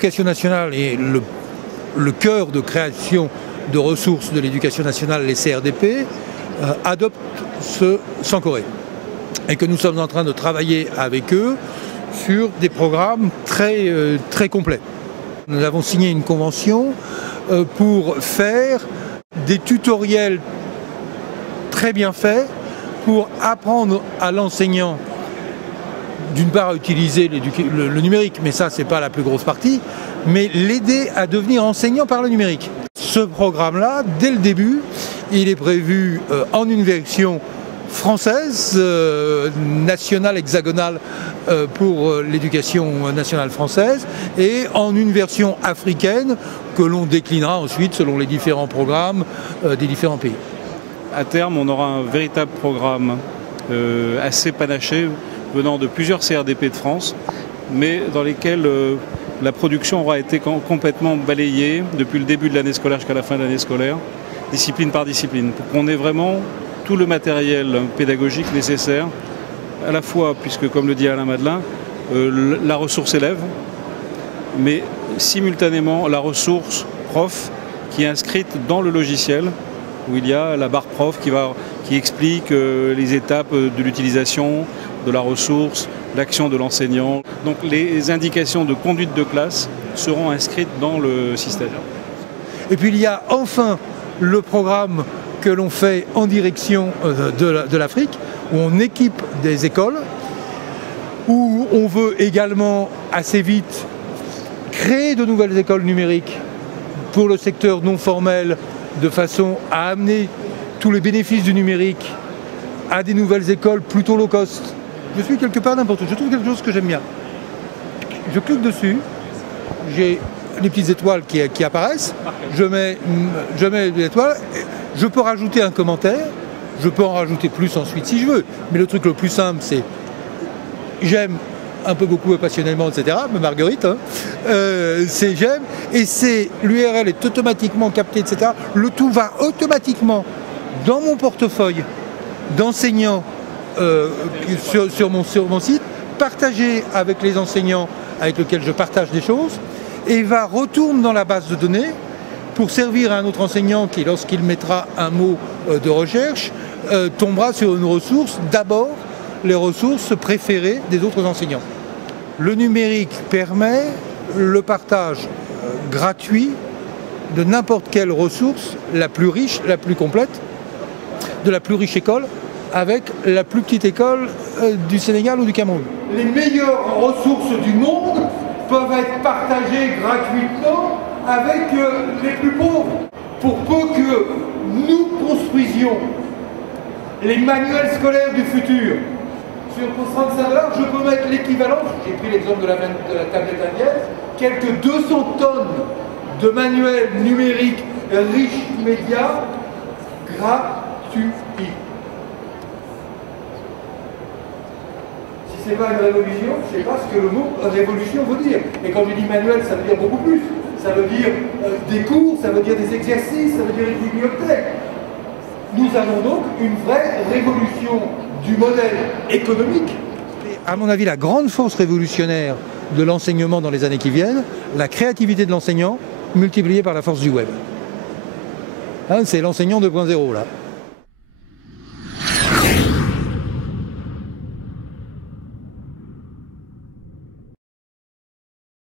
l'éducation nationale et le cœur de création de ressources de l'éducation nationale, les CRDP, adoptent ce Sankoré. Et que nous sommes en train de travailler avec eux sur des programmes très complets. Nous avons signé une convention pour faire des tutoriels très bien faits pour apprendre à l'enseignant, d'une part à utiliser le numérique, mais ça c'est pas la plus grosse partie, mais l'aider à devenir enseignant par le numérique. Ce programme-là, dès le début, il est prévu en une version française, nationale, hexagonale pour l'éducation nationale française, et en une version africaine que l'on déclinera ensuite selon les différents programmes des différents pays. À terme, on aura un véritable programme assez panaché venant de plusieurs CRDP de France, mais dans lesquels la production aura été complètement balayée depuis le début de l'année scolaire jusqu'à la fin de l'année scolaire, discipline par discipline, pour qu'on ait vraiment tout le matériel pédagogique nécessaire, à la fois, puisque comme le dit Alain Madelin, la ressource élève, mais simultanément la ressource prof qui est inscrite dans le logiciel, où il y a la barre prof qui explique les étapes de l'utilisation de la ressource, l'action de l'enseignant. Donc les indications de conduite de classe seront inscrites dans le système. Et puis il y a enfin le programme que l'on fait en direction de l'Afrique, où on équipe des écoles, où on veut également assez vite créer de nouvelles écoles numériques pour le secteur non formel, de façon à amener tous les bénéfices du numérique à des nouvelles écoles plutôt low cost. Je suis quelque part n'importe où, je trouve quelque chose que j'aime bien. Je clique dessus, j'ai les petites étoiles qui apparaissent, je mets les étoiles, je peux rajouter un commentaire, je peux en rajouter plus ensuite si je veux, mais le truc le plus simple c'est j'aime un peu beaucoup et passionnément, etc. Mais Marguerite, hein, c'est j'aime, et c'est l'URL est automatiquement capté, etc. Le tout va automatiquement dans mon portefeuille d'enseignants sur mon site, partagé avec les enseignants avec lesquels je partage des choses, et retourne dans la base de données pour servir à un autre enseignant qui, lorsqu'il mettra un mot de recherche, tombera sur une ressource, d'abord les ressources préférées des autres enseignants. Le numérique permet le partage gratuit de n'importe quelle ressource, la plus riche, la plus complète, de la plus riche école, avec la plus petite école du Sénégal ou du Cameroun. Les meilleures ressources du monde peuvent être partagées gratuitement avec les plus pauvres. Pour peu que nous construisions les manuels scolaires du futur, sur 35 $, je peux mettre l'équivalent, j'ai pris l'exemple de la tablette indienne, quelques 200 tonnes de manuels numériques riches immédiats gratuits. Si ce n'est pas une révolution, je ne sais pas ce que le mot révolution veut dire. Et quand je dis manuel, ça veut dire beaucoup plus. Ça veut dire des cours, ça veut dire des exercices, ça veut dire une bibliothèque. Nous avons donc une vraie révolution du modèle économique. À mon avis, la grande force révolutionnaire de l'enseignement dans les années qui viennent, la créativité de l'enseignant multipliée par la force du web. Hein, c'est l'enseignant 2.0 là.